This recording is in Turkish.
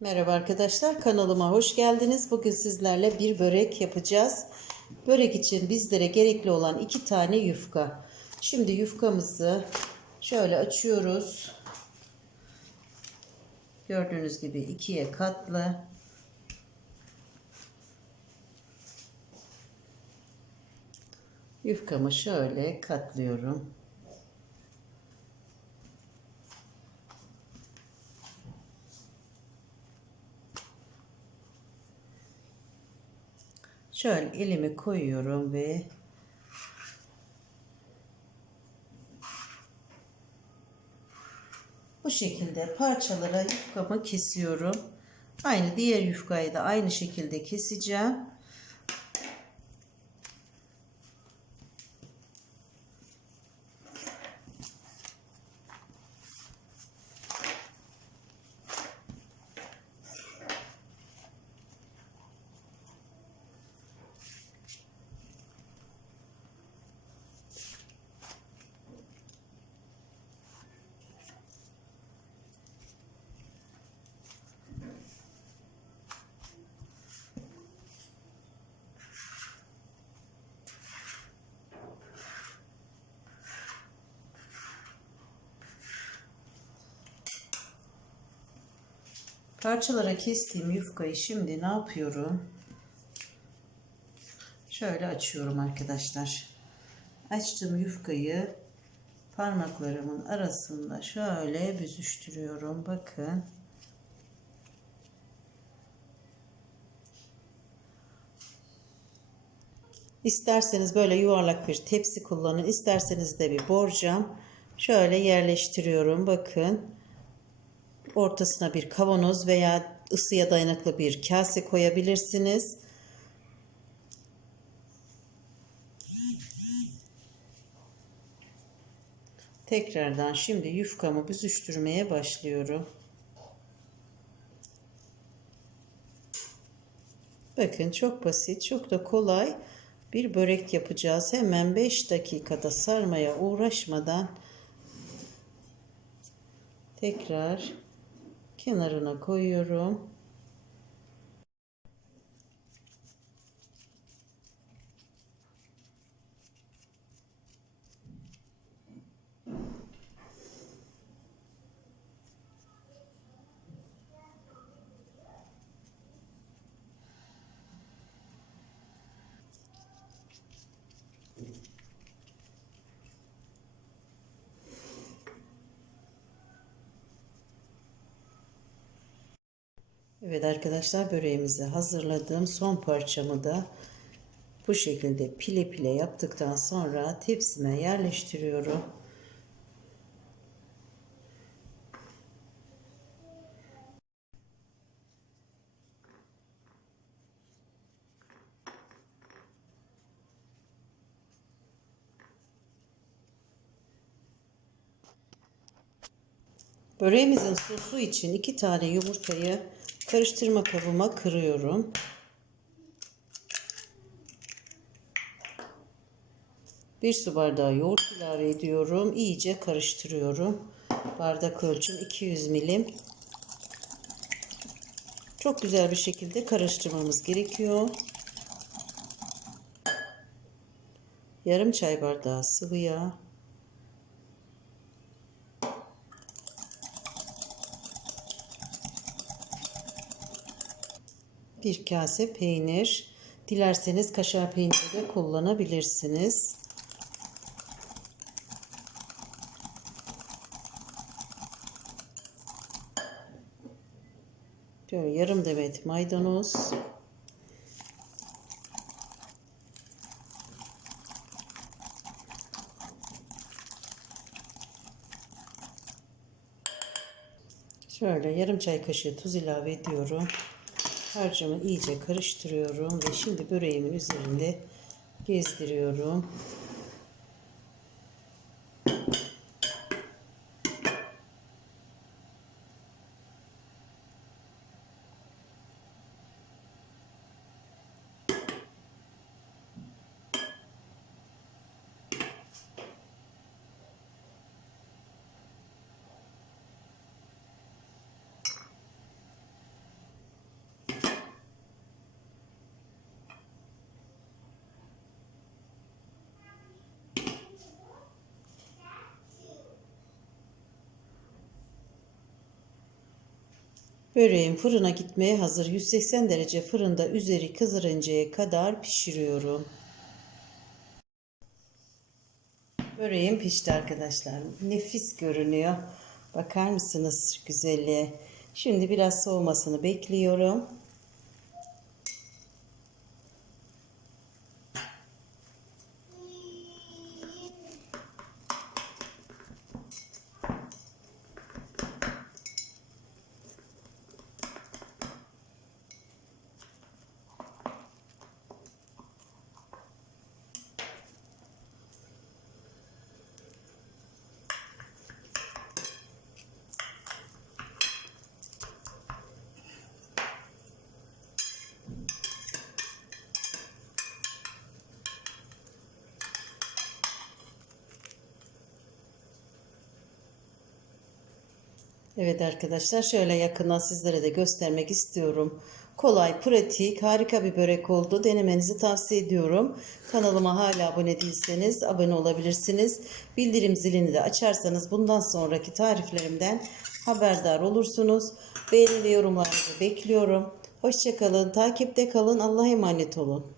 Merhaba arkadaşlar kanalıma hoş geldiniz. Bugün sizlerle bir börek yapacağız. Börek için bizlere gerekli olan iki tane yufka. Şimdi yufkamızı şöyle açıyoruz. Gördüğünüz gibi ikiye katlı. Yufkamı şöyle katlıyorum. Şöyle elimi koyuyorum ve bu şekilde parçalara yufkamı kesiyorum. Aynı diğer yufkayı da aynı şekilde keseceğim. Parçalara kestiğim yufkayı şimdi ne yapıyorum? Şöyle açıyorum arkadaşlar. Açtığım yufkayı parmaklarımın arasında şöyle büzüştürüyorum. Bakın. İsterseniz böyle yuvarlak bir tepsi kullanın. İsterseniz de bir borcam. Şöyle yerleştiriyorum. Bakın. Ortasına bir kavanoz veya ısıya dayanıklı bir kase koyabilirsiniz. Tekrardan şimdi yufkamı büzüştürmeye başlıyorum. Bakın çok basit, çok da kolay bir börek yapacağız. Hemen 5 dakikada sarmaya uğraşmadan tekrar kenarına koyuyorum. Evet arkadaşlar böreğimizi hazırladım. Son parçamı da bu şekilde pile pile yaptıktan sonra tepsime yerleştiriyorum. Böreğimizin sosu için iki tane yumurtayı karıştırma kabıma kırıyorum. Bir su bardağı yoğurt ilave ediyorum. İyice karıştırıyorum. Bardak ölçüm 200 milim. Çok güzel bir şekilde karıştırmamız gerekiyor. Yarım çay bardağı sıvı yağ. Bir kase peynir. Dilerseniz kaşar peyniri de kullanabilirsiniz. Şöyle yarım demet maydanoz. Şöyle yarım çay kaşığı tuz ilave ediyorum. Harcımı iyice karıştırıyorum ve şimdi böreğimin üzerinde gezdiriyorum. Böreğim fırına gitmeye hazır. 180 derece fırında üzeri kızarıncaya kadar pişiriyorum. Böreğim pişti arkadaşlar. Nefis görünüyor. Bakar mısınız güzelliğe? Şimdi biraz soğumasını bekliyorum. Evet arkadaşlar şöyle yakından sizlere de göstermek istiyorum. Kolay, pratik, harika bir börek oldu. Denemenizi tavsiye ediyorum. Kanalıma hala abone değilseniz abone olabilirsiniz. Bildirim zilini de açarsanız bundan sonraki tariflerimden haberdar olursunuz. Beğeni ve yorumlarınızı bekliyorum. Hoşçakalın, takipte kalın, Allah'a emanet olun.